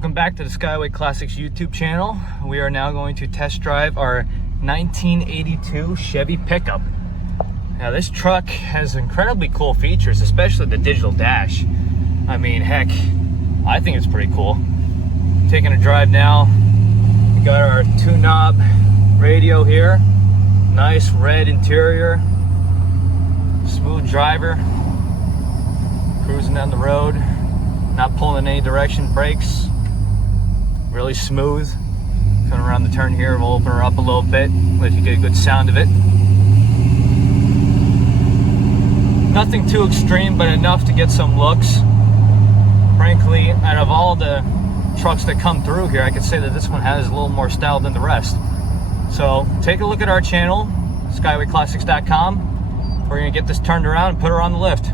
Welcome back to the Skyway Classics YouTube channel. We are now going to test drive our 1982 Chevy pickup. Now this truck has incredibly cool features, especially the digital dash. I mean, heck, I think it's pretty cool. Taking a drive now. We got our 2-knob radio here. Nice red interior. Smooth driver. Cruising down the road. Not pulling in any direction. Brakes. Really smooth. Coming around the turn here, we'll open her up a little bit, let you get a good sound of it. Nothing too extreme, but enough to get some looks. Frankly, out of all the trucks that come through here, I could say that this one has a little more style than the rest. So take a look at our channel, skywayclassics.com. We're going to get this turned around and put her on the lift.